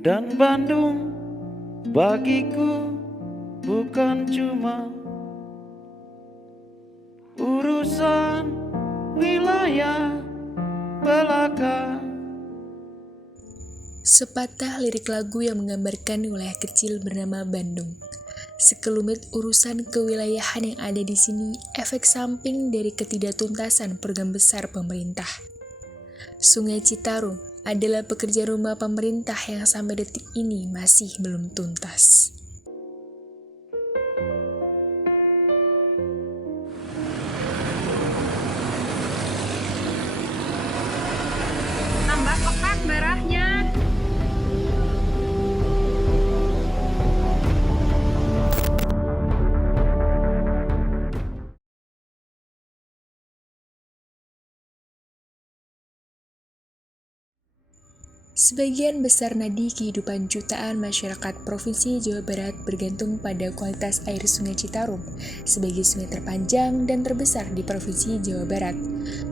Dan Bandung bagiku bukan cuma urusan wilayah belaka. Sepatah lirik lagu yang menggambarkan wilayah kecil bernama Bandung. Sekelumit urusan kewilayahan yang ada di sini efek samping dari ketidaktuntasan program besar pemerintah. Sungai Citarum adalah pekerjaan rumah pemerintah yang sampai detik ini masih belum tuntas. Tambah pekat darahnya. Sebagian besar nadi kehidupan jutaan masyarakat Provinsi Jawa Barat bergantung pada kualitas air Sungai Citarum sebagai sungai terpanjang dan terbesar di Provinsi Jawa Barat.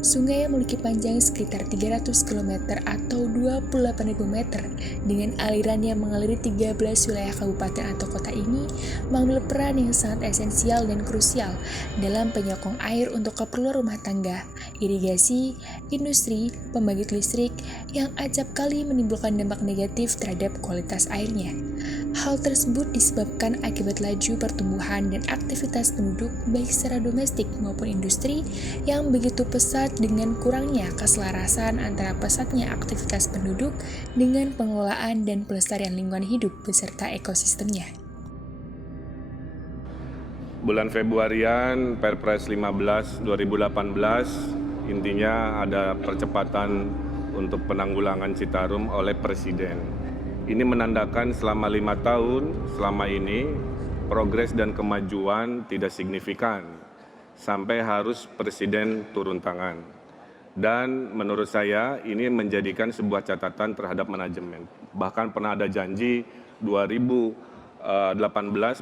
Sungai yang memiliki panjang sekitar 300 km atau 28.000 meter dengan aliran yang mengaliri 13 wilayah kabupaten atau kota ini mengambil peran yang sangat esensial dan krusial dalam penyokong air untuk keperluan rumah tangga, irigasi, industri, pembangkit listrik yang acap kali menimbulkan dampak negatif terhadap kualitas airnya. Hal tersebut disebabkan akibat laju pertumbuhan dan aktivitas penduduk baik secara domestik maupun industri yang begitu pesat dengan kurangnya keselarasan antara pesatnya aktivitas penduduk dengan pengelolaan dan pelestarian lingkungan hidup beserta ekosistemnya. Bulan Februarian Perpres 15 2018 intinya ada percepatan untuk penanggulangan Citarum oleh Presiden. Ini menandakan selama 5 tahun selama ini progres dan kemajuan tidak signifikan sampai harus Presiden turun tangan. Dan menurut saya ini menjadikan sebuah catatan terhadap manajemen. Bahkan pernah ada janji 2018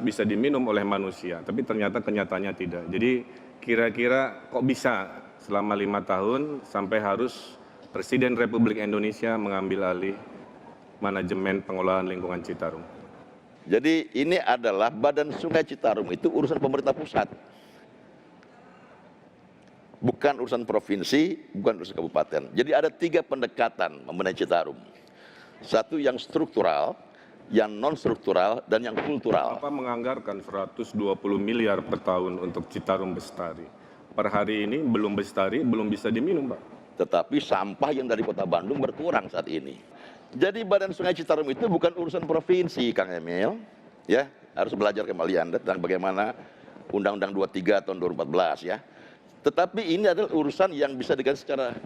bisa diminum oleh manusia, tapi ternyata kenyataannya tidak. Jadi kira-kira kok bisa selama 5 tahun sampai harus Presiden Republik Indonesia mengambil alih manajemen pengelolaan lingkungan Citarum. Jadi ini adalah Badan Sungai Citarum itu urusan pemerintah pusat. Bukan urusan provinsi, bukan urusan kabupaten. Jadi ada 3 pendekatan mengenai Citarum. Satu yang struktural, yang non-struktural, dan yang kultural. Bapak menganggarkan 120 miliar per tahun untuk Citarum Bestari. Per hari ini belum bestari, belum bisa diminum, Pak. Tetapi sampah yang dari kota Bandung berkurang saat ini. Jadi Badan Sungai Citarum itu bukan urusan provinsi, Kang Emil. Ya, harus belajar kembali Anda tentang bagaimana Undang-Undang 23 tahun 2014 ya. Tetapi ini adalah urusan yang bisa diganti secara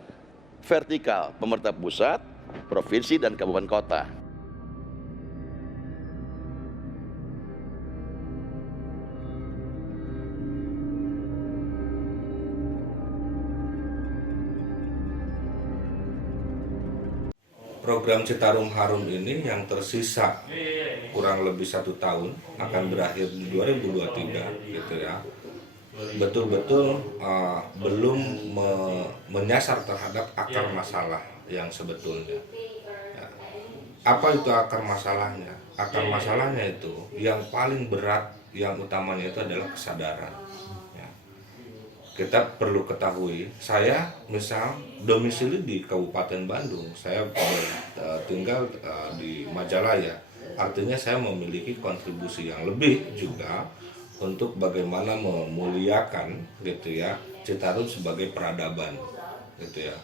vertikal, pemerintah pusat, provinsi, dan kabupaten kota. Program Citarum Harum ini yang tersisa kurang lebih 1 tahun akan berakhir di 2023 gitu ya, betul-betul belum menyasar terhadap akar masalah yang sebetulnya ya. Apa itu akar masalahnya? Akar masalahnya itu yang paling berat, yang utamanya itu adalah kesadaran. Kita perlu ketahui, saya misal domisili di Kabupaten Bandung, saya tinggal di Majalaya, artinya saya memiliki kontribusi yang lebih juga untuk bagaimana memuliakan gitu ya Citarum sebagai peradaban gitu ya,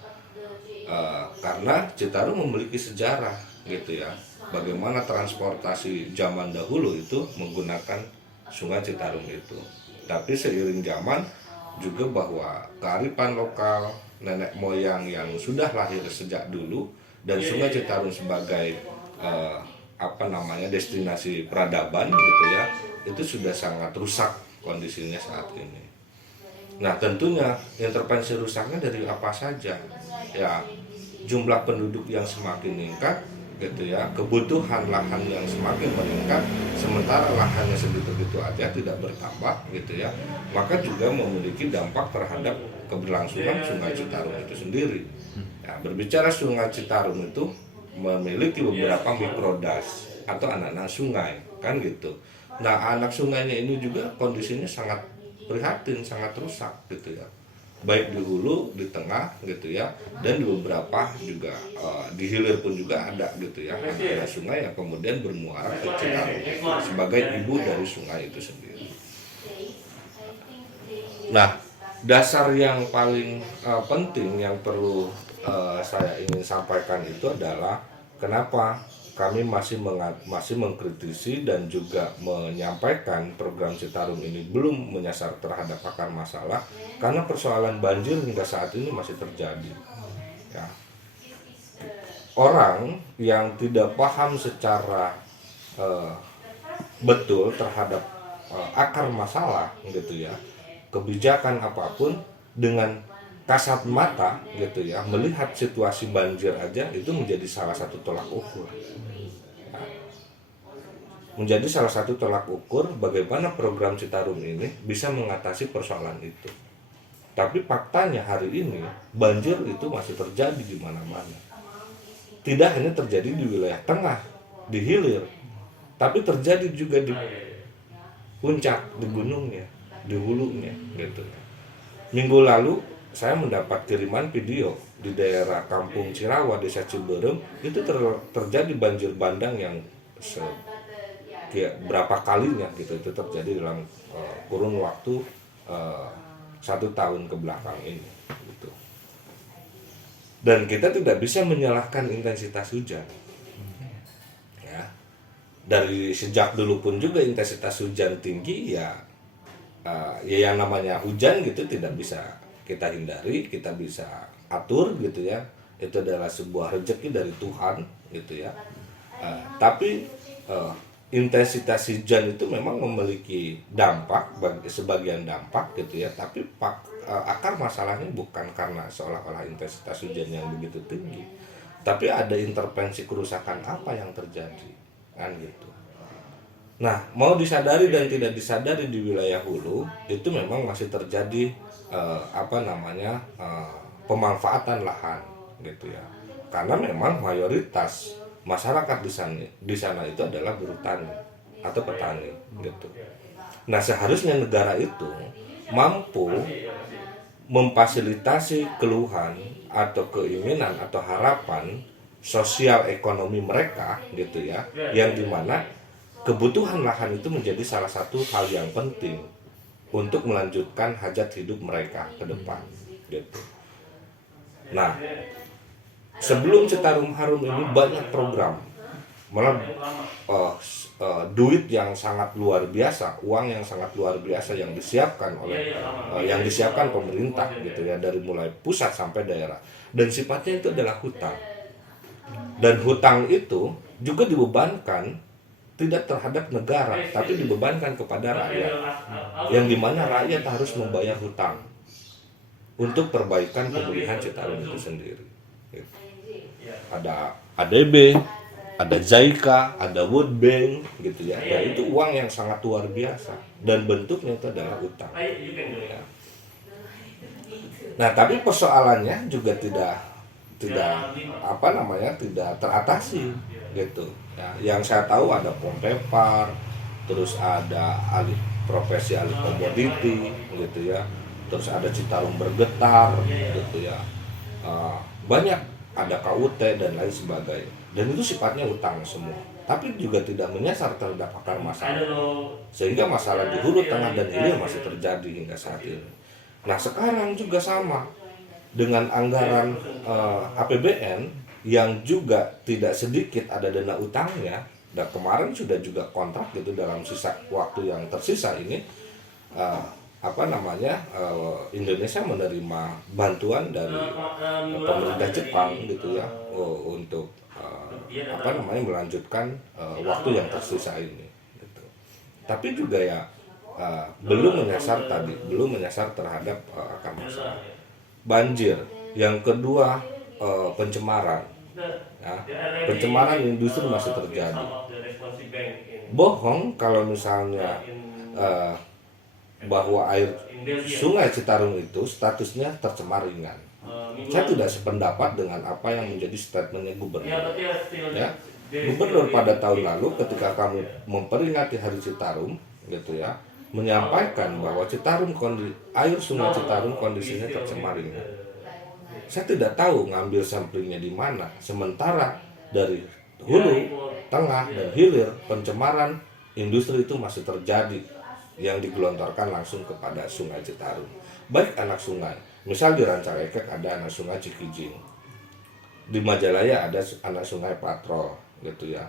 karena Citarum memiliki sejarah gitu ya, bagaimana transportasi zaman dahulu itu menggunakan Sungai Citarum itu, tapi seiring zaman juga bahwa kearifan lokal nenek moyang yang sudah lahir sejak dulu dan Sungai Citarum sebagai destinasi peradaban gitu ya, itu sudah sangat rusak kondisinya saat ini. Nah tentunya intervensi rusaknya dari apa saja ya, jumlah penduduk yang semakin meningkat gitu ya, kebutuhan lahan yang semakin meningkat, sementara lahannya segitu-gitu aja tidak bertambah gitu ya, maka juga memiliki dampak terhadap keberlangsungan Sungai Citarum itu sendiri. Ya, berbicara Sungai Citarum itu memiliki beberapa mikrodas atau anak-anak sungai, kan gitu. Nah, anak sungainya ini juga kondisinya sangat prihatin, sangat rusak gitu ya. Baik di hulu, di tengah gitu ya, dan di beberapa juga di hilir pun juga ada gitu ya, anak sungai yang kemudian bermuara ke Citarum sebagai ibu dari sungai itu sendiri. Nah, dasar yang paling penting yang perlu saya ingin sampaikan itu adalah kenapa kami masih mengkritisi dan juga menyampaikan program Citarum ini belum menyasar terhadap akar masalah, karena persoalan banjir hingga saat ini masih terjadi. Ya. Orang yang tidak paham secara betul terhadap akar masalah gitu ya, kebijakan apapun dengan kasat mata gitu ya, melihat situasi banjir aja itu menjadi salah satu tolak ukur. Menjadi salah satu tolak ukur bagaimana program Citarum ini bisa mengatasi persoalan itu. Tapi faktanya hari ini banjir itu masih terjadi di mana-mana. Tidak hanya terjadi di wilayah tengah, di hilir, tapi terjadi juga di puncak, di gunungnya, di hulunya gitu. Minggu lalu saya mendapat kiriman video di daerah Kampung Cirawa, Desa Ciberem, itu terjadi banjir bandang yang berapa kalinya gitu, itu terjadi dalam kurun waktu 1 tahun ke belakang ini gitu. Dan kita tidak bisa menyalahkan intensitas hujan ya. Dari sejak dulu pun juga intensitas hujan tinggi ya yang namanya hujan gitu tidak bisa kita hindari, kita bisa atur gitu ya. Itu adalah sebuah rezeki dari Tuhan gitu ya. Tapi intensitas hujan itu memang memiliki dampak, sebagian dampak gitu ya, tapi akar masalahnya bukan karena seolah-olah intensitas hujan yang begitu tinggi, tapi ada intervensi kerusakan apa yang terjadi kan gitu. Nah, mau disadari dan tidak disadari di wilayah hulu itu memang masih terjadi pemanfaatan lahan gitu ya, karena memang mayoritas masyarakat di sana itu adalah buruh tani atau petani gitu. Nah, seharusnya negara itu mampu memfasilitasi keluhan atau keinginan atau harapan sosial ekonomi mereka gitu ya, yang dimana kebutuhan lahan itu menjadi salah satu hal yang penting untuk melanjutkan hajat hidup mereka ke depan gitu. Nah, sebelum Citarum Harum ini banyak program, malah duit yang sangat luar biasa, uang yang sangat luar biasa yang disiapkan pemerintah gitu ya, dari mulai pusat sampai daerah, dan sifatnya itu adalah hutang. Dan hutang itu juga dibebankan tidak terhadap negara, tapi dibebankan kepada rakyat, yang dimana rakyat harus membayar hutang untuk perbaikan pemulihan Citarum itu sendiri. Ada ADB, ada JICA, ada World Bank gitu ya. Dan itu uang yang sangat luar biasa dan bentuknya itu adalah utang. Ya. Nah, tapi persoalannya juga tidak teratasi gitu. Ya, yang saya tahu ada Pompepar, terus ada profesi alih komoditi gitu ya. Terus ada Citarum Bergetar gitu ya. Banyak, ada KUT dan lain sebagainya, dan itu sifatnya utang semua, tapi juga tidak menyasar terhadap akar masalah, sehingga masalah di hulu, tengah, dan hilir masih terjadi hingga saat ini. Nah, sekarang juga sama dengan anggaran APBN yang juga tidak sedikit ada dana utangnya, dan kemarin sudah juga kontrak gitu dalam sisa waktu yang tersisa ini. Indonesia menerima bantuan dari pemerintah Jepang gitu ya, untuk melanjutkan waktu yang tersisa ini gitu. Tapi juga ya belum menyasar terhadap akar masalah. Banjir, yang kedua pencemaran. Ya, pencemaran industri masih terjadi. Bohong kalau misalnya bahwa air Sungai Citarum itu statusnya tercemar ringan. Saya tidak sependapat dengan apa yang menjadi statementnya gubernur. Ya, gubernur pada tahun lalu ketika kami memperingati Hari Citarum, gitu ya, menyampaikan bahwa air Sungai Citarum kondisinya tercemar ini. Saya tidak tahu ngambil samplingnya di mana. Sementara dari hulu, tengah, dan hilir pencemaran industri itu masih terjadi yang digelontorkan langsung kepada Sungai Citarum. Baik anak sungai, misal di Rancaekek ada anak sungai Cikijing, di Majalaya ada anak sungai Patrol, gitu ya.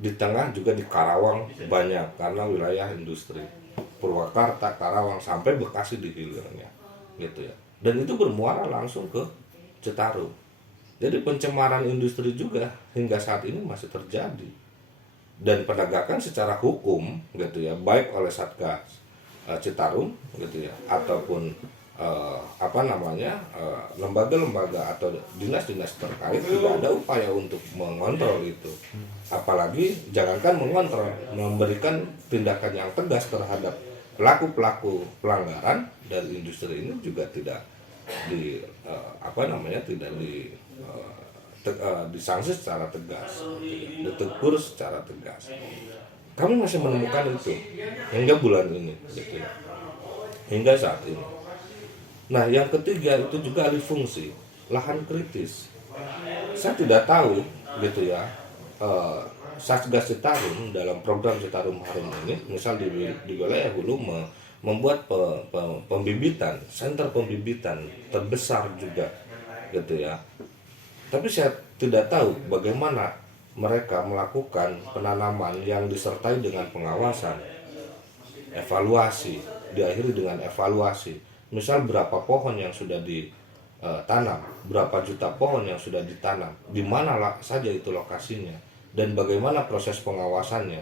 Di tengah juga di Karawang banyak karena wilayah industri. Purwakarta, Karawang sampai Bekasi di hilirnya, gitu ya. Dan itu bermuara langsung ke Citarum. Jadi pencemaran industri juga hingga saat ini masih terjadi. Dan penegakan secara hukum, gitu ya, baik oleh Satgas Citarum, gitu ya, ataupun lembaga-lembaga atau dinas-dinas terkait tidak ada upaya untuk mengontrol itu. Apalagi jangankan mengontrol, memberikan tindakan yang tegas terhadap pelaku-pelaku pelanggaran dari industri ini juga tidak disanksi secara tegas, ditegur secara tegas. Kami masih menemukan itu hingga bulan ini, gitu ya. Hingga saat ini. Nah, yang ketiga itu juga alih fungsi lahan kritis. Saya tidak tahu, gitu ya, Satgas Citarum dalam program Citarum Harum ini, misal di wilayah hulu membuat pembibitan, sentra pembibitan terbesar juga, gitu ya. Tapi saya tidak tahu bagaimana mereka melakukan penanaman yang disertai dengan pengawasan, evaluasi, diakhiri dengan evaluasi. Misal berapa pohon yang sudah ditanam, berapa juta pohon yang sudah ditanam, di mana saja itu lokasinya, dan bagaimana proses pengawasannya,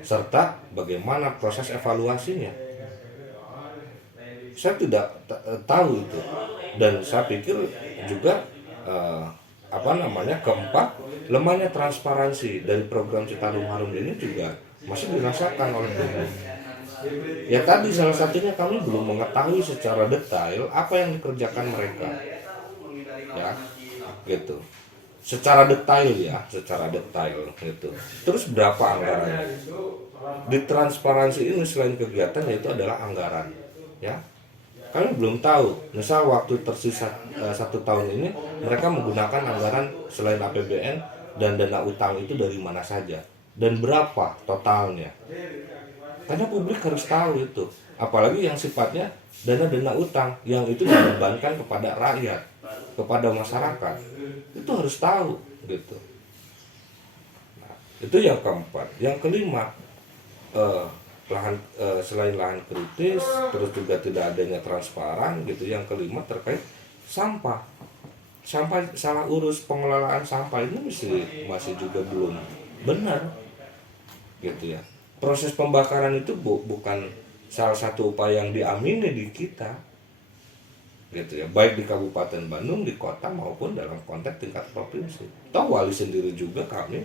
serta bagaimana proses evaluasinya. Saya tidak tahu itu, dan saya pikir juga keempat, lemahnya transparansi dari program Citarum Harum ini juga masih dirasakan oleh publik. Ya tadi salah satunya kami belum mengetahui secara detail apa yang dikerjakan mereka, ya, gitu. Secara detail gitu. Terus berapa anggarannya? Di transparansi ini selain kegiatan yaitu adalah anggaran, ya. Kami belum tahu, misal waktu tersisa 1 tahun ini mereka menggunakan anggaran selain APBN dan dana utang itu dari mana saja dan berapa totalnya. Karena publik harus tahu itu, apalagi yang sifatnya dana utang yang itu dibebankan kepada rakyat, kepada masyarakat, itu harus tahu, gitu. Nah, itu yang keempat. Yang kelima, selain lahan kritis, terus juga tidak adanya transparan, gitu. Yang kelima terkait sampah salah urus pengelolaan sampah ini masih juga belum benar, gitu ya. Proses pembakaran itu bukan salah satu upaya yang diamini di kita, gitu ya, baik di Kabupaten Bandung, di kota maupun dalam konteks tingkat provinsi. Toh Wali sendiri juga kami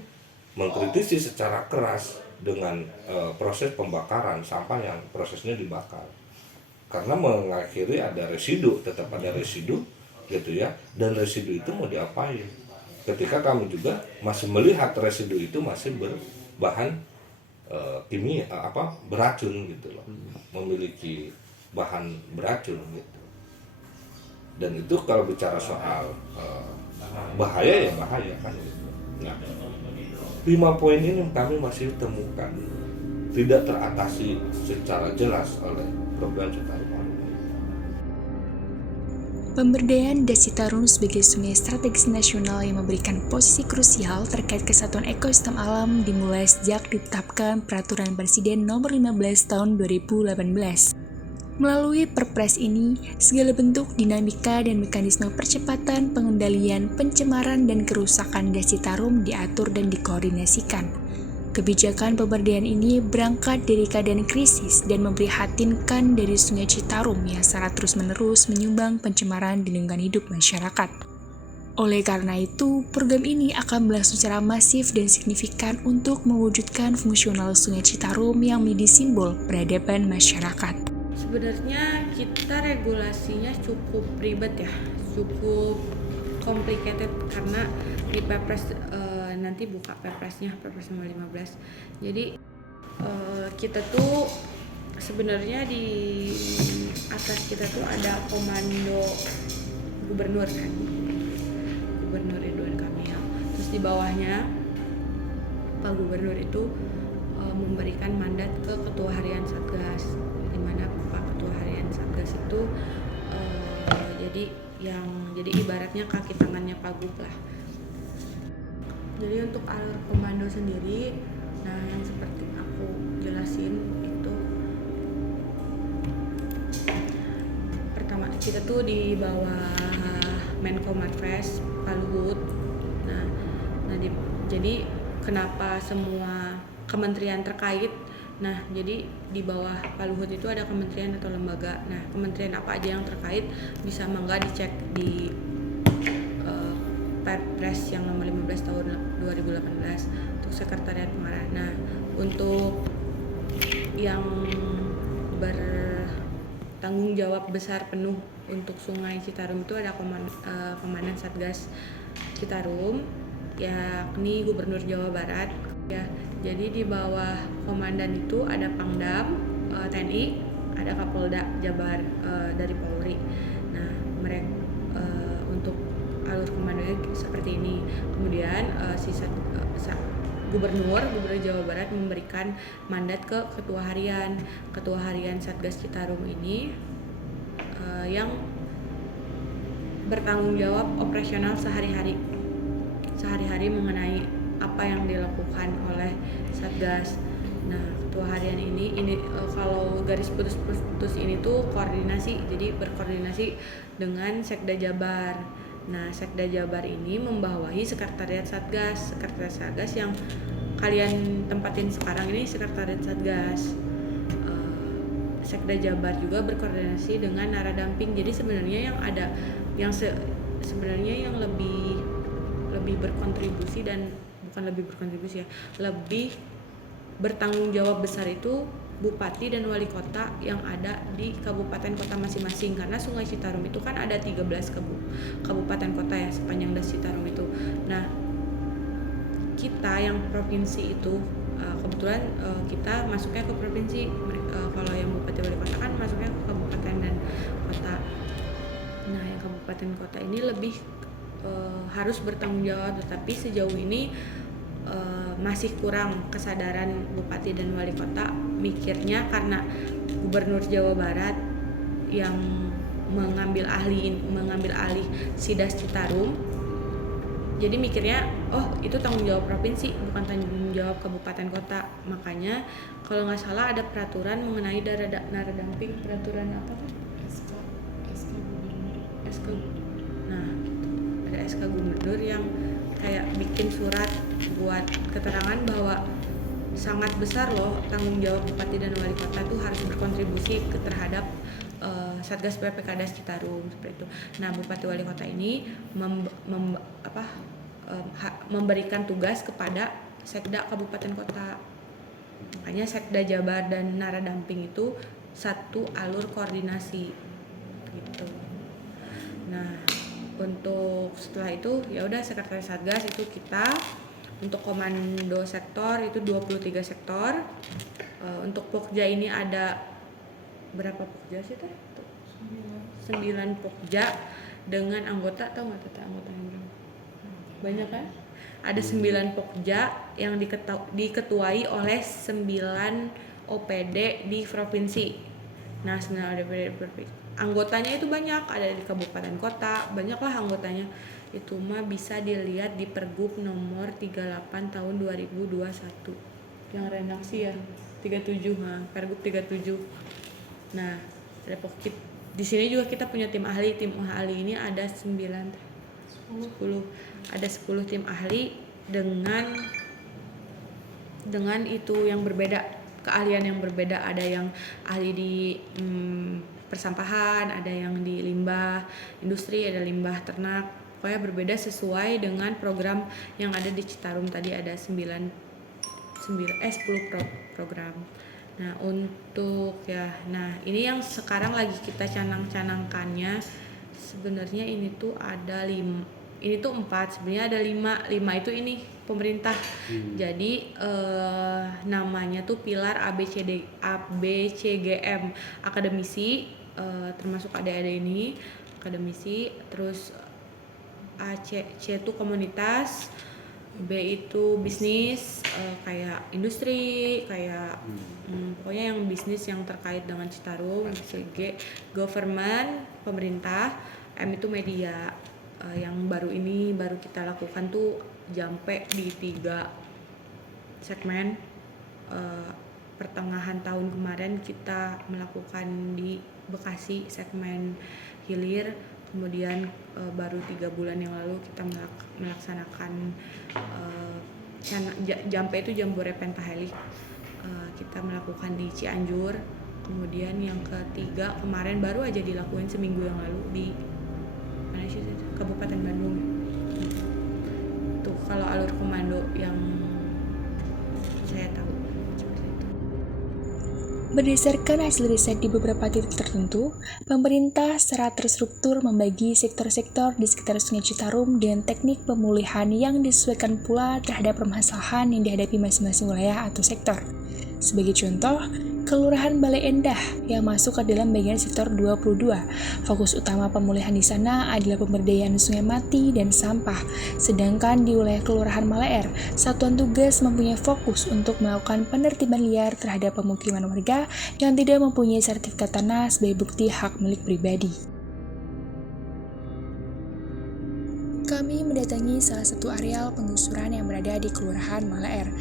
mengkritisi secara keras dengan proses pembakaran sampah yang prosesnya dibakar, karena mengakhiri ada residu, tetap ada residu, gitu ya, dan residu itu mau diapain? Ketika kami juga masih melihat residu itu masih berbahan kimia, beracun, gitu loh, memiliki bahan beracun, gitu. Dan itu kalau bicara soal bahaya kan, gitu. Nah, 5 poin ini kami masih temukan tidak teratasi secara jelas oleh program Citarum Harum. Pemberdayaan Das Citarum sebagai sungai strategis nasional yang memberikan posisi krusial terkait kesatuan ekosistem alam dimulai sejak ditetapkan Peraturan Presiden Nomor 15 Tahun 2018. Melalui Perpres ini, segala bentuk dinamika dan mekanisme percepatan pengendalian pencemaran dan kerusakan Das Citarum diatur dan dikoordinasikan. Kebijakan pemberdayaan ini berangkat dari keadaan krisis dan memprihatinkan dari Sungai Citarum yang secara terus-menerus menyumbang pencemaran di lingkungan hidup masyarakat. Oleh karena itu, program ini akan berlangsung secara masif dan signifikan untuk mewujudkan fungsional Sungai Citarum yang menjadi simbol peradaban masyarakat. Sebenarnya kita regulasinya cukup ribet ya, cukup complicated karena di Perpres nanti buka Perpresnya, Perpres nomor 15. Jadi kita tuh sebenarnya di atas kita tuh ada komando gubernur kan, Gubernur Ridwan Kamil. Terus di bawahnya Pak Gubernur itu memberikan mandat ke Ketua Harian Satgas, di mana Pak Ketua Harian Satgas itu jadi ibaratnya kaki tangannya Pak Gub lah. Jadi untuk alur komando sendiri, nah yang seperti aku jelasin itu, pertama kita tuh di bawah Menko Marves, Pak Luhut. Jadi kenapa semua kementerian terkait? Nah, jadi di bawah Pak Luhut itu ada kementerian atau lembaga. Nah, kementerian apa aja yang terkait bisa mangga dicek di Perpres yang nomor 15 tahun 2018 untuk sekretariat pengarah. Nah, untuk yang bertanggung jawab besar penuh untuk Sungai Citarum itu ada Komandan Satgas Citarum, yakni Gubernur Jawa Barat ya. Jadi di bawah komandan itu ada Pangdam TNI, ada Kapolda Jabar dari Polri. Nah, mereka untuk alur komandonya seperti ini. Kemudian Gubernur Jawa Barat memberikan mandat ke Ketua Harian Satgas Citarum ini yang bertanggung jawab operasional sehari-hari mengenai apa yang dilakukan oleh Satgas. Nah, Ketua Harian ini kalau garis putus ini tuh koordinasi, jadi berkoordinasi dengan Sekda Jabar. Nah, Sekda Jabar ini membawahi Sekretariat Satgas yang kalian tempatin sekarang ini Sekretariat Satgas. Sekda Jabar juga berkoordinasi dengan Naradamping. Jadi sebenarnya yang lebih berkontribusi dan bukan lebih berkontribusi ya, lebih bertanggung jawab besar itu bupati dan wali kota yang ada di kabupaten kota masing-masing, karena Sungai Citarum itu kan ada 13 kabupaten kota ya sepanjang Das Citarum itu. Nah, kita yang provinsi itu kebetulan kita masuknya ke provinsi, kalau yang bupati wali kota kan masuknya ke kabupaten dan kota. Nah, yang kabupaten kota ini lebih harus bertanggung jawab, tetapi sejauh ini masih kurang kesadaran bupati dan wali kota mikirnya, karena Gubernur Jawa Barat yang mengambil alih Sidas Citarum. Jadi mikirnya, oh itu tanggung jawab provinsi, bukan tanggung jawab kabupaten kota. Makanya kalau nggak salah ada peraturan mengenai Naradamping, peraturan apa kan? SK. Nah, ada SK Gubernur yang kayak bikin surat buat keterangan bahwa sangat besar loh tanggung jawab bupati dan wali kota tuh harus berkontribusi terhadap Satgas PPKDAS Citarum seperti itu. Nah, bupati wali kota ini memberikan tugas kepada Sekda kabupaten kota. Makanya Sekda Jabar dan Naradamping itu satu alur koordinasi gitu. Nah, untuk setelah itu ya udah Sekretaris Satgas itu kita. Untuk komando sektor itu 23 sektor. Untuk Pokja ini ada berapa Pokja sih teh? 9 Pokja dengan anggota, tahu nggak teh anggotanya berapa? Banyak kan? Ada 9 Pokja yang diketuai oleh 9 OPD di provinsi. Nah, 9 OPD di provinsi. Anggotanya itu banyak, ada di kabupaten kota, banyaklah anggotanya. Itu mah bisa dilihat di Pergub nomor 38 tahun 2021. Yang redaksi ya 37, Pergub 37. Nah, di sini juga kita punya tim ahli. Tim ahli ini ada 10. Ada 10 tim ahli dengan itu yang berbeda, keahlian yang berbeda. Ada yang ahli di persampahan, ada yang di limbah industri, ada limbah ternak. Pokoknya berbeda sesuai dengan program yang ada di Citarum tadi, ada 10 program. Nah untuk ini yang sekarang lagi kita canang-canangkannya. Sebenarnya ini tuh ada 5, ini tuh 4, sebenarnya ada 5 itu ini pemerintah. Jadi namanya tuh pilar ABCGM, akademisi, termasuk adik-adik ini akademisi, terus C itu komunitas, B itu bisnis, kayak industri, kayak pokoknya yang bisnis yang terkait dengan Citarum. G government, pemerintah, M itu media. Yang baru kita lakukan tuh jampe di 3 segmen. Pertengahan tahun kemarin kita melakukan di Bekasi segmen hilir, kemudian baru 3 bulan yang lalu kita melaksanakan jampe itu Jambore Pentahelix, kita melakukan di Cianjur. Kemudian yang ketiga kemarin baru aja dilakuin seminggu yang lalu di mana sih, Kabupaten Bandung. Tuh kalau alur komando yang saya tahu seperti itu. Berdasarkan hasil riset di beberapa titik tertentu, pemerintah secara terstruktur membagi sektor-sektor di sekitar Sungai Citarum dengan teknik pemulihan yang disesuaikan pula terhadap permasalahan yang dihadapi masing-masing wilayah atau sektor. Sebagai contoh, Kelurahan Bale Endah yang masuk ke dalam bagian sektor 22. Fokus utama pemulihan di sana adalah pemberdayaan sungai mati dan sampah. Sedangkan di wilayah Kelurahan Maleer, satuan tugas mempunyai fokus untuk melakukan penertiban liar terhadap pemukiman warga yang tidak mempunyai sertifikat tanah sebagai bukti hak milik pribadi. Kami mendatangi salah satu areal penggusuran yang berada di Kelurahan Maleer.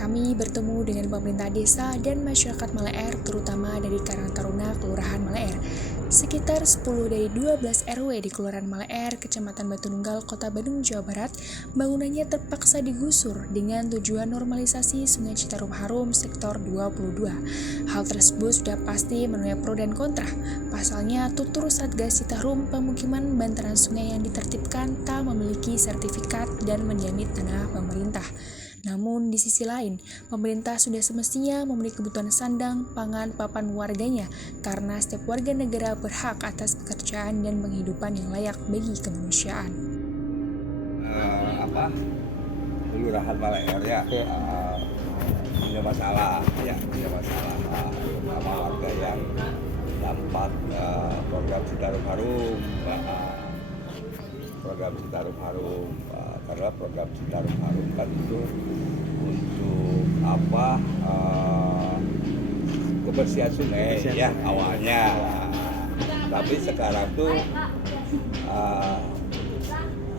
Kami bertemu dengan pemerintah desa dan masyarakat Maleer, terutama dari Karang Taruna Kelurahan Maleer. Sekitar 10 dari 12 RW di Kelurahan Maleer, Kecamatan Batununggal, Kota Bandung, Jawa Barat, bangunannya terpaksa digusur dengan tujuan normalisasi Sungai Citarum Harum sektor 22. Hal tersebut sudah pasti menuai pro dan kontra. Pasalnya, tutur Satgas Citarum, pemukiman bantaran sungai yang ditertibkan tak memiliki sertifikat dan menjamin tanah pemerintah. Namun di sisi lain, pemerintah sudah semestinya memenuhi kebutuhan sandang, pangan, papan warganya karena setiap warga negara berhak atas pekerjaan dan penghidupan yang layak bagi kemanusiaan. Kelurahan Maleer ya, punya masalah sama warga yang dampak program Citarum Harum. Program Citarum Harum, karena program Citarum Harum kan itu untuk kebersihan sungai ya awalnya, tapi sekarang tuh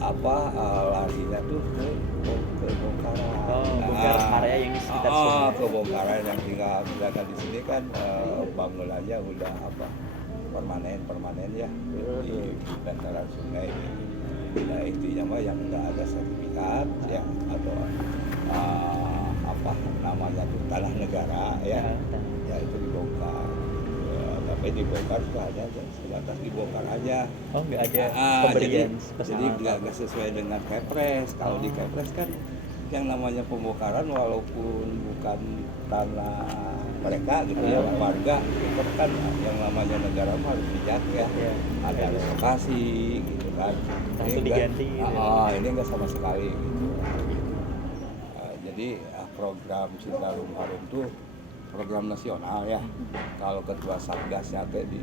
larinya tuh ke bongkaran. Bongkaran area yang di sekitar sini. Kebongkaran yang tinggal di sini kan bangunannya udah permanen ya di bantaran sungai. Nah intinya mah yang nggak ada sertifikat ya atau namanya tuh tanah negara ya itu dibongkar. Tapi dibongkar itu hanya sebatas dibongkar aja. Oh nggak ada pemberian jadi nggak sesuai dengan Kepres. Kalau di Kepres kan yang namanya pembongkaran walaupun bukan tanah mereka gitu ya warga itu kan yang namanya negara harus dijaga ya. Ada relokasi gitu kan. Itu diganti. Ini enggak sama sekali gitu. Jadi program Citarum Harum itu program nasional ya. Kalau ketua satgasnya di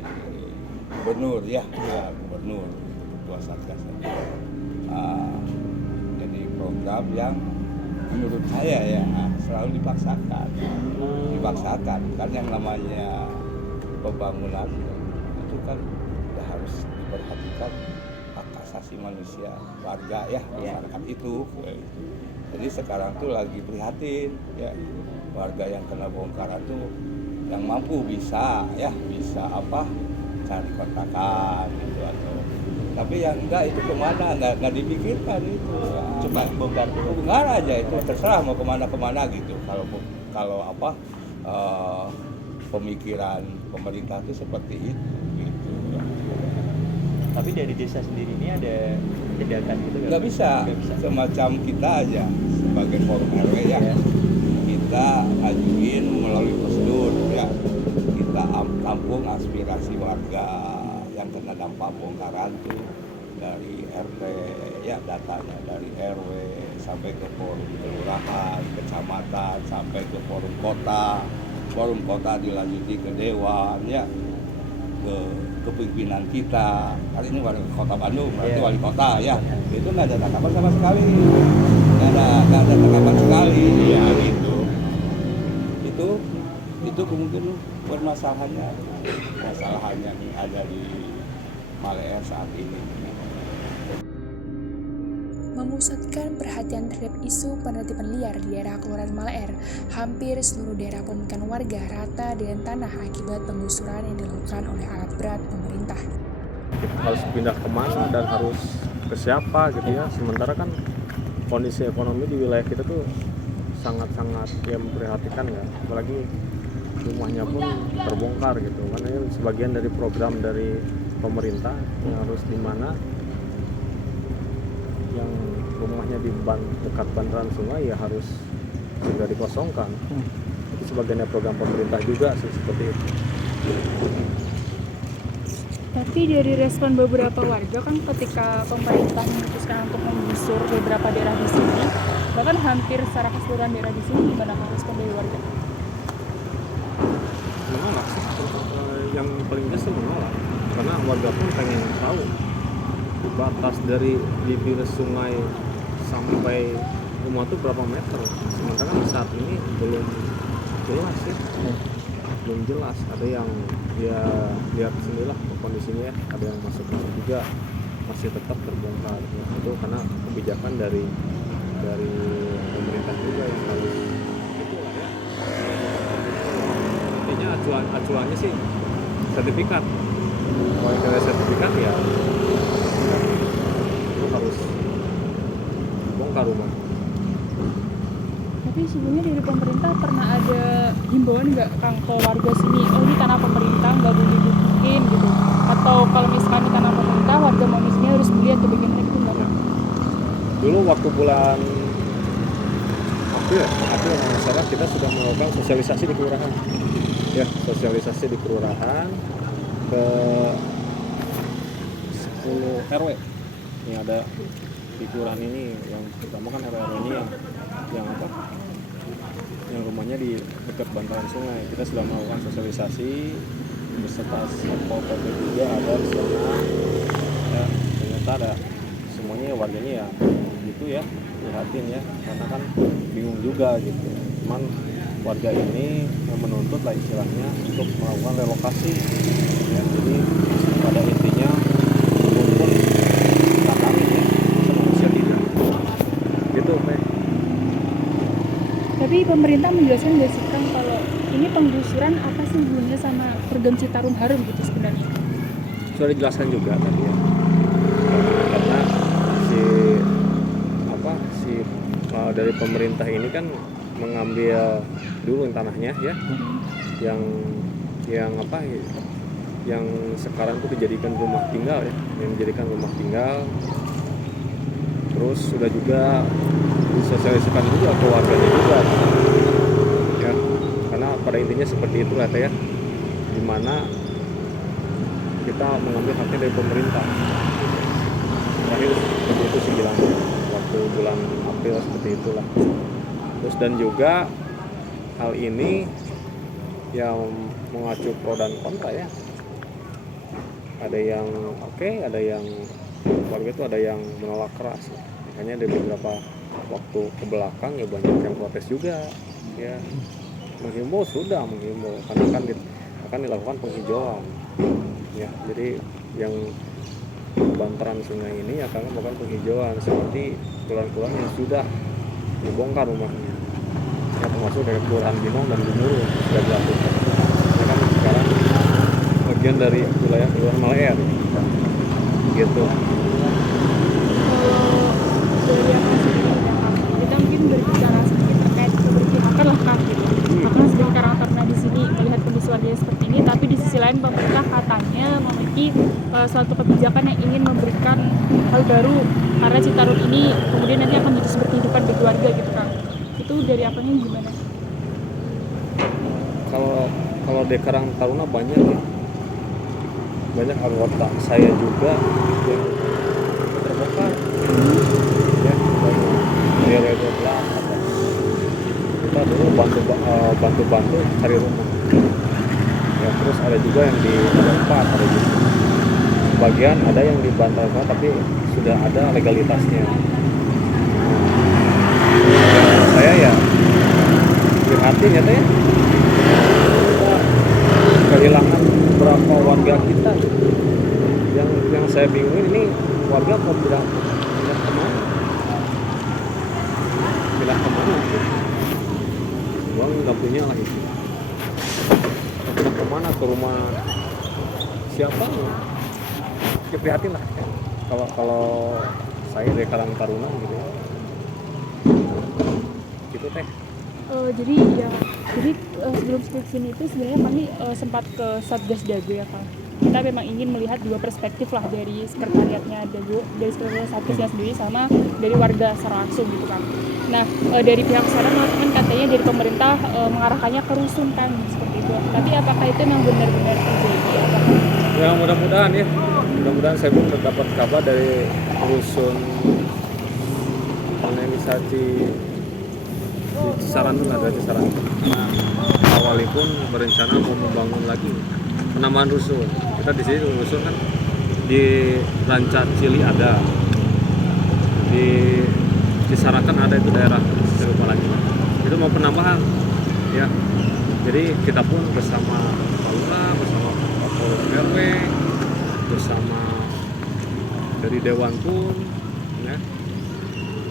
gubernur ya, gubernur ketua satgasnya. Jadi program yang menurut saya ya selalu dipaksakan kan yang namanya pembangunan itu kan udah harus diperhatikan hak asasi manusia warga ya masyarakat itu. Jadi sekarang tuh lagi prihatin ya warga yang kena bongkaran tuh yang mampu bisa cari kontrakan gitu atau tapi yang enggak itu kemana nggak dipikirkan itu ya. Cuma bongkar aja itu terserah mau kemana gitu kalau pemikiran pemerintah itu seperti itu gitu. Tapi dari desa sendiri ini ada tindakan gitu nggak bisa semacam kita aja sebagai forum RW ya. Kita kita ajuin melalui prosedur ya, kita tampung aspirasi warga yang kena dampak bongkaran tuh dari RT ya, datanya dari RW sampai ke forum kelurahan, kecamatan, sampai ke forum kota dilanjuti ke dewan ya, ke kepemimpinan kita. Kali ini wali kota Bandung, berarti wali kota ya, itu nggak ada tanggapan sama sekali, nggak ada tanggapan sekali ya gitu. Itu kemungkinan permasalahannya yang ada di Maleer saat ini. Memusatkan perhatian terhadap isu penertiban liar di daerah Kelurahan Maleer, hampir seluruh daerah pemukiman warga rata dengan tanah akibat penggusuran yang dilakukan oleh alat berat pemerintah. Harus pindah kemana dan harus ke siapa gitu ya. Sementara kan kondisi ekonomi di wilayah kita tuh sangat-sangat ya memprihatinkan ya. Apalagi rumahnya pun terbongkar gitu. Karena ini sebagian dari program dari pemerintah yang harus di mana yang rumahnya di dekat bantaran sungai ya harus segera dikosongkan. Itu sebagiannya program pemerintah juga sih seperti itu. Tapi dari respon beberapa warga kan ketika pemerintah memutuskan untuk menggusur beberapa daerah di sini, bahkan hampir secara keseluruhan daerah di sini, gimana respon dari warga? Menolak sih, yang paling jelas sih menolak. Karena warga pun pengen tahu batas dari bibir sungai sampai rumah itu berapa meter. Sementara kan saat ini belum jelas sih, belum jelas. Ada yang ya lihat sendirilah kondisinya, ada yang masuk juga masih tetap terbongkar. Ya, itu karena kebijakan dari pemerintah juga yang harus itulah ya. Intinya acuannya sih sertifikat. Kalau yang ada sertifikat ya itu harus bongkar rumah. Tapi sebelumnya dari pemerintah pernah ada himbauan nggak Kang ke warga sini, oh ini tanah pemerintah nggak boleh dibutuhin gitu, atau kalau misalkan ini tanah pemerintah warga mau di sini harus beli atau bagaimana gitu nggak? Ya. Dulu waktu bulan April masyarakat kita sudah melakukan sosialisasi di kelurahan, ya sosialisasi di kelurahan ke 10 RW yang ada di kelurahan ini, yang pertama kan RW ini yang rumahnya di dekat bantaran sungai. Kita sudah melakukan sosialisasi beserta satpol pp juga ada di sana ya, ternyata ada semuanya warganya ya gitu ya, prihatin ya, karena kan bingung juga gitu. Cuman warga ini menuntut lah istilahnya untuk melakukan relokasi ya, jadi pada intinya walaupun tantangan ya manusia tidak gitu Pak. Tapi pemerintah menjelaskan nggak sih Kang kalau ini penggusuran apa sih hubungannya sama program Citarum Harum gitu sebenarnya? Sudah dijelaskan juga tadi ya, karena dari pemerintah ini kan mengambil dulu tanahnya ya, yang sekarang itu dijadikan rumah tinggal ya, yang dijadikan rumah tinggal. Terus sudah juga disosialisasikan juga ke warganya juga ya, karena pada intinya seperti itu lah ya, dimana kita mengambil haknya dari pemerintah. Terakhir seperti itu sih bilangnya waktu bulan April seperti itulah. Terus dan juga hal ini yang mengacu pro dan kontra ya, ada yang oke, ada yang warga itu ada yang menolak keras ya. Makanya dari beberapa waktu ke belakang ya banyak yang protes juga ya, menghimbau karena akan dilakukan penghijauan ya. Jadi yang bantaran sungai ini akan melakukan penghijauan seperti kelurahan-kelurahan yang sudah dibongkar rumahnya ya, termasuk dari kelurahan Binong dan Gumuru sudah dilakukan ya kan, sekarang bagian dari wilayah Kelurahan Maleer gitu. Dari yang masih kita mungkin berbicara sedikit terkait keberpihakan lah Kang gitu. Karena sebagai karakternya di sini melihat kondisi warganya seperti ini, tapi di sisi lain pemerintah katanya memiliki suatu kebijakan yang ingin memberikan hal baru karena Citarum ini kemudian nanti akan menjadi sumber kehidupan bagi warga gitu Kang. Itu dari apanya gimana? kalau di Karang Taruna banyak ya, banyak anggota saya juga yang terbongkar ya, dari radio belah apa. Kita dulu bantu cari rumah ya, terus ada juga yang di tempat, ada juga sebagian ada yang di Bantar tapi sudah ada legalitasnya. Saya ya prihatin ya teh, kita kehilangan berapa warga kita. Yang saya bingungin ini warga mau pindah kemana? Pindah kemana? Uang nggak punya lagi. Pindah kemana? Ke rumah siapa? Ya prihatin lah. Kalau saya dari Karang Taruna gitu. Gitu teh. Jadi sebelum skripsi itu sebenarnya kami sempat ke Satgas Dago ya Kang. Kita memang ingin melihat dua perspektif lah, dari sekretariatnya Dago, dari sekretariat Satgasnya sendiri sama dari warga secara langsung gitu Kang. Nah dari pihak sana kan katanya dari pemerintah mengarahkannya ke rusun kan seperti itu. Tapi apakah itu memang benar-benar terjadi? Ya mudah-mudahan ya. Mudah-mudahan saya pun dapat kabar dari rusun kanalisasi di Cisaran tuh, ada Cisaran. Awalnya pun berencana mau membangun lagi penambahan rusun. Kita di sini rusun kan di Ranca Cili ada, di Cisaran kan ada, itu daerah saya lupa lagi. Itu mau penambahan ya. Jadi kita pun bersama Lurah, bersama Kapolres RW, bersama dari Dewan pun ya,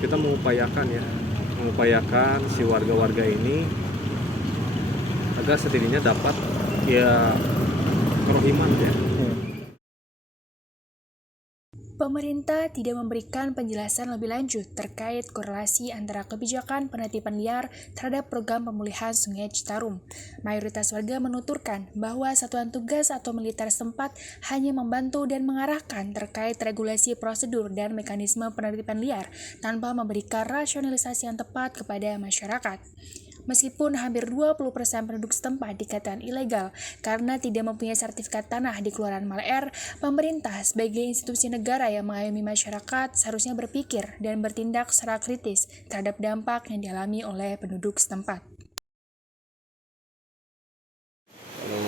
kita mengupayakan si warga-warga ini agar setidaknya dapat ya kerohiman ya. Pemerintah tidak memberikan penjelasan lebih lanjut terkait korelasi antara kebijakan penertiban liar terhadap program pemulihan Sungai Citarum. Mayoritas warga menuturkan bahwa satuan tugas atau militer setempat hanya membantu dan mengarahkan terkait regulasi prosedur dan mekanisme penertiban liar tanpa memberikan rasionalisasi yang tepat kepada masyarakat. Meskipun hampir 20% penduduk setempat dikatakan ilegal karena tidak mempunyai sertifikat tanah di Kelurahan Maleer, pemerintah sebagai institusi negara yang mengayomi masyarakat seharusnya berpikir dan bertindak secara kritis terhadap dampak yang dialami oleh penduduk setempat.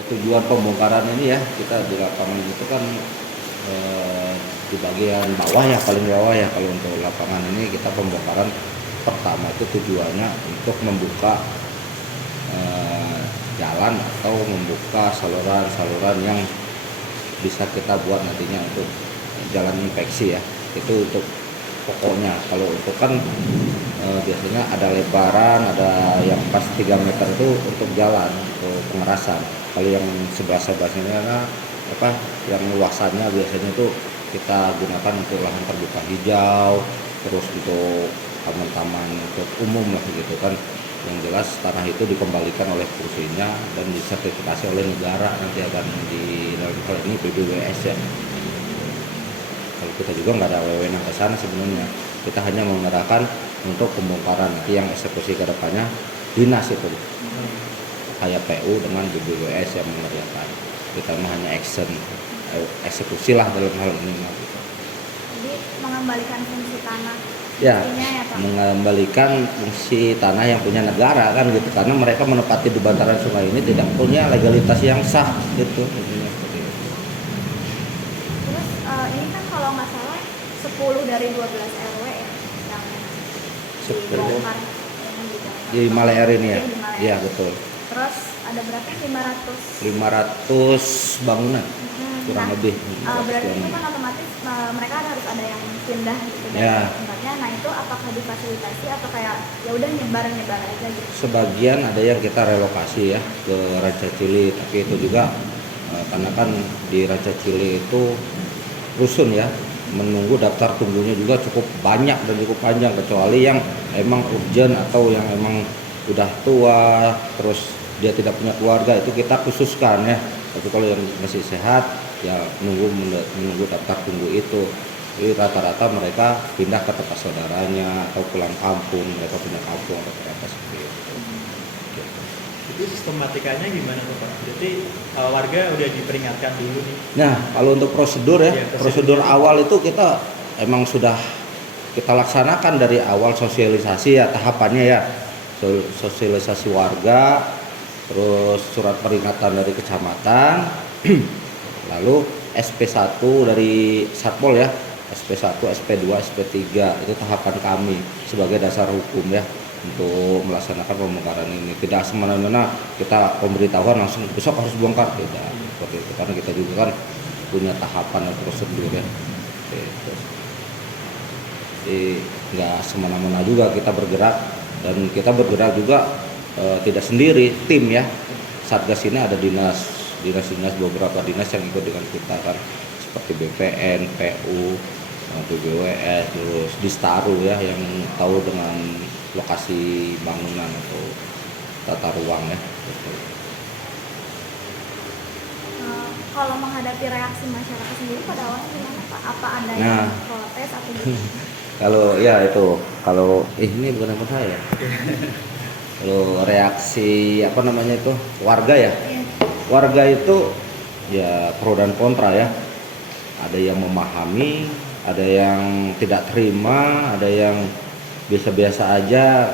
Tujuan pembongkaran ini ya, kita di lapangan itu kan di bagian bawah ya, paling bawah ya. Kalau untuk lapangan ini kita pembongkaran pertama itu tujuannya untuk membuka jalan atau membuka saluran-saluran yang bisa kita buat nantinya untuk jalan infeksi ya. Itu untuk pokoknya. Kalau untuk kan biasanya ada lebaran, ada yang pas 3 meter itu untuk jalan, untuk pengerasan. Kalau yang sebelah-sebelahnya yang luasannya biasanya itu kita gunakan untuk lahan terbuka hijau, terus untuk taman-taman untuk umum lah gitu kan. Yang jelas tanah itu dikembalikan oleh perusahaannya dan disertifikasi oleh negara, nanti akan di dalam hal ini BBWS ya. Kalau kita juga nggak ada wewenang ke sana sebenarnya, kita hanya mengerahkan untuk pembongkaran. Nanti yang eksekusi ke depannya dinas itu kayak PU dengan BBWS yang mengerjakan. Kita hanya eksekusi lah dalam hal ini. Jadi mengembalikan fungsi tanah. Ya, mengembalikan fungsi tanah yang punya negara kan gitu, karena mereka menempati di bantaran sungai ini tidak punya legalitas yang sah gitu. Terus ini kan kalau nggak salah 10 dari 12 RW ya yang dibongkar di Maleer ini ya. Iya betul. Terus ada berapa? 500 bangunan kurang lebih. Berarti itu kan otomatis mereka harus ada yang pindah gitu dari tempatnya. Nah itu apakah difasilitasi atau kayak ya udah nyebar aja gitu? Sebagian ada yang kita relokasi ya ke Ranca Cili, tapi itu juga karena kan di Ranca Cili itu rusun ya, menunggu daftar tunggunya juga cukup banyak dan cukup panjang, kecuali yang emang urgent atau yang emang udah tua terus dia tidak punya keluarga itu kita khususkan ya. Tapi kalau yang masih sehat ya menunggu daftar tunggu itu. Jadi rata-rata mereka pindah ke tempat saudaranya atau pulang kampung, mereka punya kampung rata-rata seperti itu. Itu sistematikanya gimana tuh Pak? Berarti warga udah diperingatkan dulu nih. Nah, kalau untuk prosedur ya, prosedur awal itu kita emang sudah kita laksanakan dari awal sosialisasi ya, tahapannya ya. Sosialisasi warga, terus surat peringatan dari kecamatan, lalu SP1 dari Satpol ya, SP1, SP2, SP3 itu tahapan kami sebagai dasar hukum ya untuk melaksanakan pembongkaran ini. Tidak semena-mena kita pemberitahuan langsung besok harus bongkar, tidak seperti itu, karena kita juga kan punya tahapan dan prosedur ya. Jadi nggak semena-mena juga kita bergerak, dan kita bergerak juga tidak sendiri, tim ya. Satgas ini ada dinas beberapa dinas yang ikut dengan kita kan, seperti BPN, PU, BBWS, terus Distaru ya yang tahu dengan lokasi bangunan atau tata ruang ya. Kalau menghadapi reaksi masyarakat sendiri pada awalnya gimana Pak? Apa ada yang protes atau gimana? Kalau ya itu, kalau ini bukan apa saya. Kalau reaksi apa namanya itu warga ya, warga itu ya pro dan kontra ya. Ada yang memahami, ada yang tidak terima, ada yang biasa-biasa aja.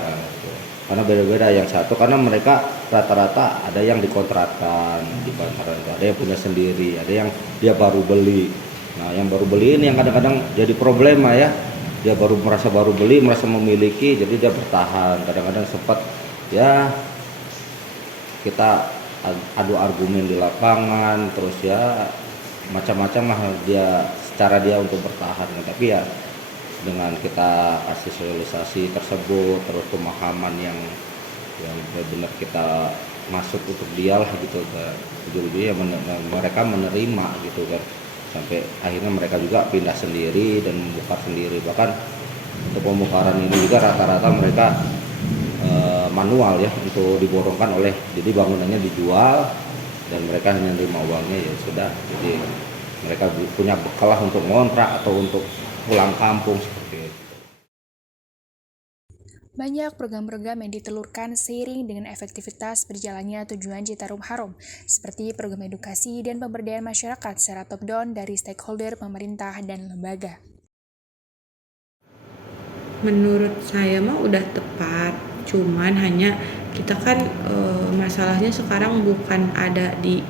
Karena beda-beda, yang satu karena mereka rata-rata ada yang dikontrakan di bantaran itu, ada yang punya sendiri, ada yang dia baru beli. Nah yang baru beli ini yang kadang-kadang jadi problema ya. Dia merasa baru beli, merasa memiliki, jadi dia bertahan. Kadang-kadang sempat ya kita adu argumen di lapangan, terus ya macam-macam lah dia cara dia untuk bertahan. Tapi ya dengan kita kasih sosialisasi tersebut, terus pemahaman yang benar-benar kita masuk untuk dia lah gitu, ujung-ujungnya mereka menerima gitu kan. Sampai akhirnya mereka juga pindah sendiri dan membongkar sendiri. Bahkan untuk pembongkaran ini juga rata-rata mereka manual ya, untuk diborongkan oleh, jadi bangunannya dijual dan mereka hanya menerima uangnya ya sudah. Jadi mereka punya bekal lah untuk ngontrak atau untuk pulang kampung seperti itu. Banyak program-program yang ditelurkan seiring dengan efektivitas berjalannya tujuan Citarum Harum, seperti program edukasi dan pemberdayaan masyarakat secara top-down dari stakeholder pemerintah dan lembaga. Menurut saya mah udah tepat, cuman hanya kita kan masalahnya sekarang bukan ada di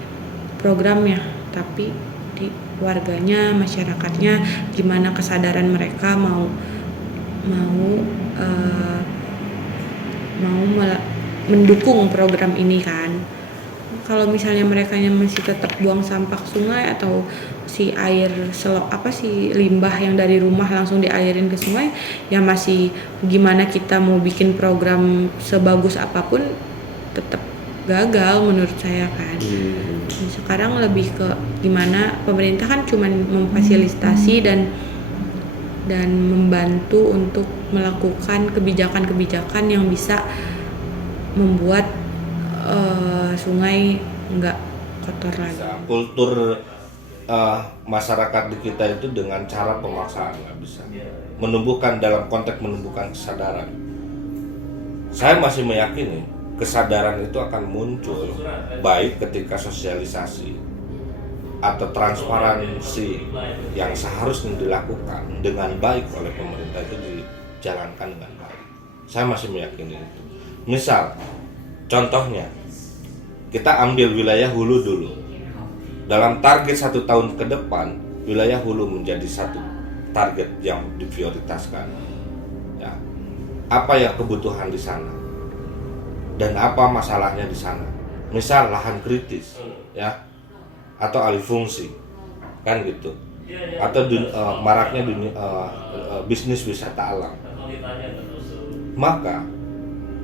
programnya, tapi di warganya, masyarakatnya, gimana kesadaran mereka mau mendukung program ini kan. Kalau misalnya mereka masih tetap buang sampah ke sungai atau si air limbah yang dari rumah langsung dialirin ke sungai, ya masih gimana kita mau bikin program sebagus apapun tetap gagal menurut saya kan. Sekarang lebih ke gimana pemerintah kan cuma memfasilitasi dan membantu untuk melakukan kebijakan-kebijakan yang bisa membuat sungai nggak kotor lagi. Kultur masyarakat di kita itu dengan cara pemaksaan nggak bisa. Menumbuhkan dalam konteks menumbuhkan kesadaran. Saya masih meyakini kesadaran itu akan muncul baik ketika sosialisasi atau transparansi yang seharusnya dilakukan dengan baik oleh pemerintah itu dijalankan dengan baik. Saya masih meyakini itu. Misal, contohnya, kita ambil wilayah hulu dulu. Dalam target 1 tahun ke depan, wilayah hulu menjadi satu target yang diprioritaskan. Ya. Apa ya kebutuhan di sana? Dan apa masalahnya di sana? Misal lahan kritis, ya, atau alih fungsi, kan gitu. Atau maraknya bisnis wisata alam. Maka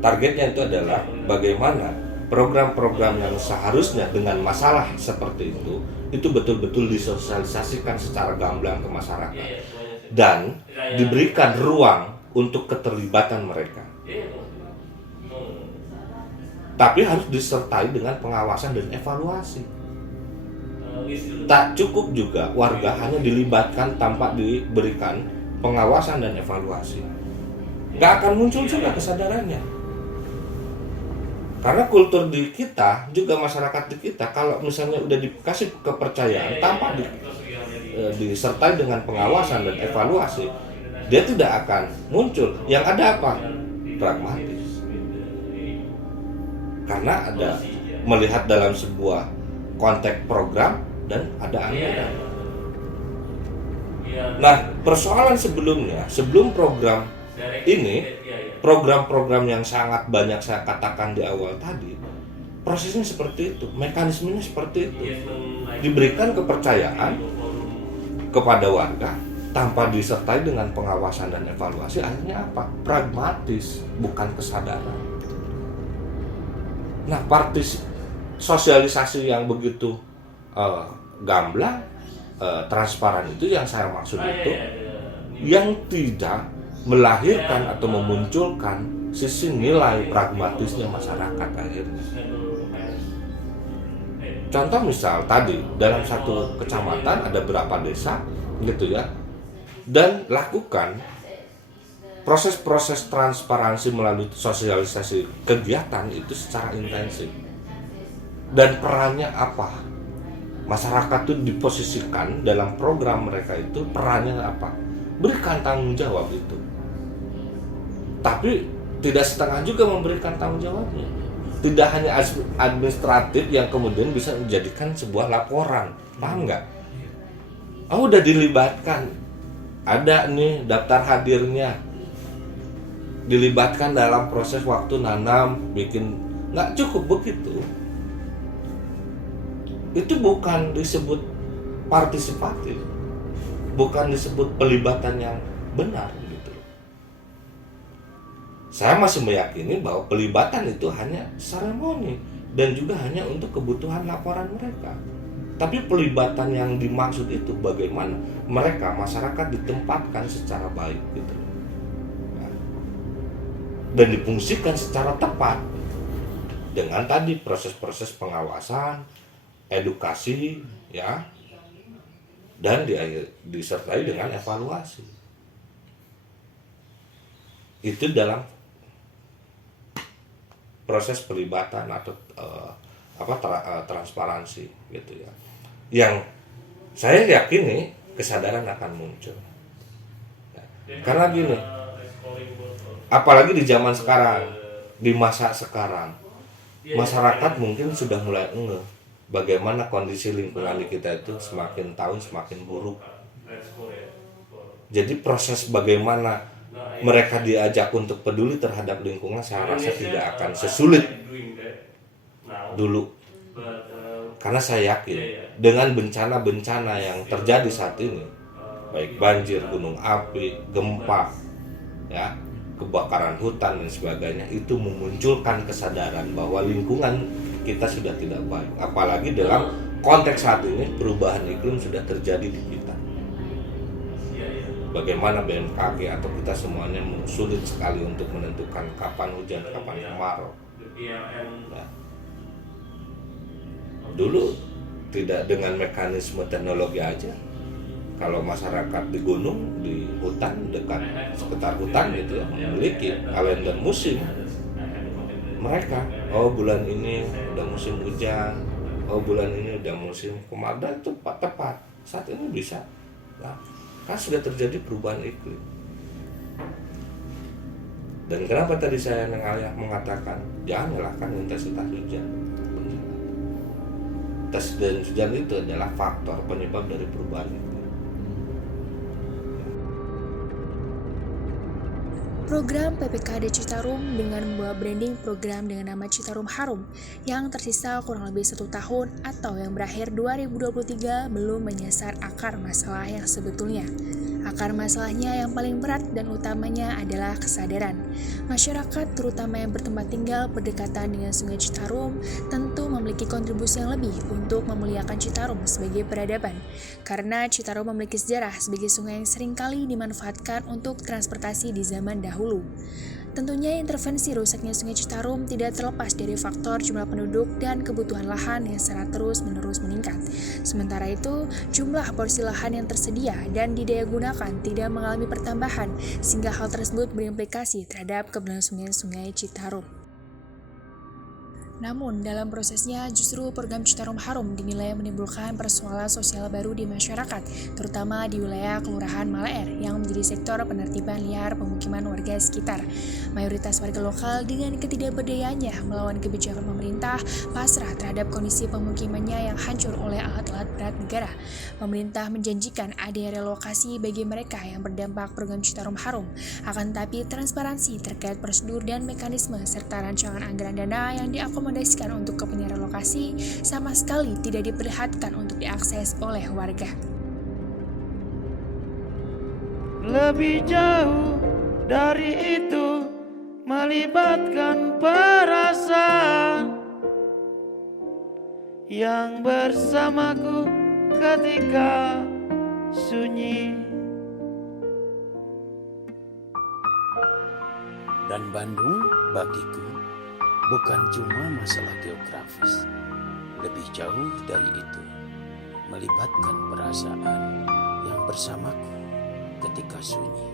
targetnya itu adalah bagaimana program-program yang seharusnya dengan masalah seperti itu betul-betul disosialisasikan secara gamblang ke masyarakat dan diberikan ruang untuk keterlibatan mereka. Tapi harus disertai dengan pengawasan dan evaluasi. Tak cukup juga warga hanya dilibatkan tanpa diberikan pengawasan dan evaluasi. Nggak akan muncul juga kesadarannya. Karena kultur di kita, juga masyarakat di kita, kalau misalnya udah dikasih kepercayaan tanpa disertai dengan pengawasan dan evaluasi, dia tidak akan muncul. Yang ada apa? Pragmatis. Karena ada melihat dalam sebuah konteks program dan ada anggaran. Nah, persoalan sebelumnya, sebelum program ini, program-program yang sangat banyak saya katakan di awal tadi, prosesnya seperti itu, mekanismenya seperti itu. Diberikan kepercayaan kepada warga tanpa disertai dengan pengawasan dan evaluasi, akhirnya apa? Pragmatis, bukan kesadaran. Nah, sosialisasi yang begitu gamblang, transparan itu yang saya maksud itu, yang tidak melahirkan atau memunculkan sisi nilai pragmatisnya masyarakat akhirnya. Contoh misal tadi dalam satu kecamatan ada berapa desa gitu ya, dan lakukan proses-proses transparansi melalui sosialisasi kegiatan itu secara intensif. Dan perannya apa? Masyarakat itu diposisikan dalam program mereka itu, perannya apa? Berikan tanggung jawab itu. Tapi tidak setengah juga memberikan tanggung jawabnya. Tidak hanya administratif yang kemudian bisa menjadikan sebuah laporan. Paham nggak? Oh, udah dilibatkan. Ada nih daftar hadirnya. Dilibatkan dalam proses waktu nanam, bikin. Nggak cukup begitu. Itu bukan disebut partisipatif. Bukan disebut pelibatan yang benar. Saya masih meyakini bahwa pelibatan itu hanya seremoni dan juga hanya untuk kebutuhan laporan mereka. Tapi pelibatan yang dimaksud itu bagaimana mereka, masyarakat ditempatkan secara baik gitu. Dan difungsikan secara tepat dengan tadi proses-proses pengawasan, edukasi ya, dan disertai dengan evaluasi. Itu dalam proses pelibatan atau transparansi gitu ya. Yang saya yakini kesadaran akan muncul. Karena gini, apalagi di zaman sekarang, di masa sekarang, masyarakat mungkin sudah mulai ngeh bagaimana kondisi lingkungan di kita itu semakin tahun semakin buruk. Jadi proses bagaimana mereka diajak untuk peduli terhadap lingkungan, saya rasa tidak akan sesulit dulu. Karena saya yakin dengan bencana-bencana yang terjadi saat ini, baik banjir, gunung api, gempa, ya, kebakaran hutan dan sebagainya, itu memunculkan kesadaran bahwa lingkungan kita sudah tidak baik. Apalagi dalam konteks saat ini perubahan iklim sudah terjadi di kita. Bagaimana BMKG atau kita semuanya sulit sekali untuk menentukan kapan hujan, kapan kemarau. Nah, dulu tidak dengan mekanisme teknologi aja. Kalau masyarakat di gunung, di hutan, dekat sekitar hutan gitu ya, memiliki kalender musim. Mereka, oh bulan ini udah musim hujan, oh bulan ini udah musim kemarau, itu tepat. Saat ini bisa. Nah, kan sudah terjadi perubahan iklim. Dan kenapa tadi saya mengatakan jangan nyalahkan intensitas hujan. Intensitas hujan itu adalah faktor penyebab dari perubahan iklim. Program PPKD Citarum dengan membawa branding program dengan nama Citarum Harum yang tersisa kurang lebih 1 tahun atau yang berakhir 2023 belum menyasar akar masalah yang sebetulnya. Akar masalahnya yang paling berat dan utamanya adalah kesadaran. Masyarakat terutama yang bertempat tinggal berdekatan dengan Sungai Citarum tentu memiliki kontribusi yang lebih untuk memuliakan Citarum sebagai peradaban. Karena Citarum memiliki sejarah sebagai sungai yang seringkali dimanfaatkan untuk transportasi di zaman dahulu. Tentunya intervensi rusaknya Sungai Citarum tidak terlepas dari faktor jumlah penduduk dan kebutuhan lahan yang secara terus-menerus meningkat. Sementara itu, jumlah porsi lahan yang tersedia dan didaya gunakan tidak mengalami pertambahan, sehingga hal tersebut berimplikasi terhadap keberlangsungan Sungai Citarum. Namun, dalam prosesnya justru program Citarum Harum dinilai menimbulkan persoalan sosial baru di masyarakat, terutama di wilayah Kelurahan Malaer yang menjadi sektor penertiban liar pemukiman warga sekitar. Mayoritas warga lokal dengan ketidakberdayaannya melawan kebijakan pemerintah pasrah terhadap kondisi pemukimannya yang hancur oleh alat-alat berat negara. Pemerintah menjanjikan adanya relokasi bagi mereka yang berdampak program Citarum Harum, akan tetapi transparansi terkait prosedur dan mekanisme serta rancangan anggaran dana yang diakomodasikan untuk kepentingan relokasi sama sekali tidak diperlihatkan untuk diakses oleh warga. Lebih jauh dari itu, melibatkan perasaan yang bersamaku ketika sunyi. Dan Bandung bagiku bukan cuma masalah geografis, lebih jauh dari itu, melibatkan perasaan yang bersamaku ketika sunyi.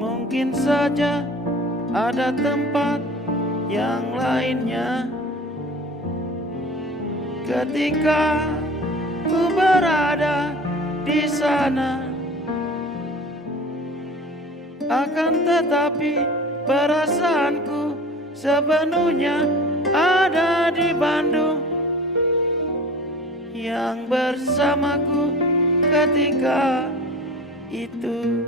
Mungkin saja ada tempat yang lainnya, ketika ku berada di sana. Akan tetapi perasaanku sepenuhnya ada di Bandung, yang bersamaku ketika itu.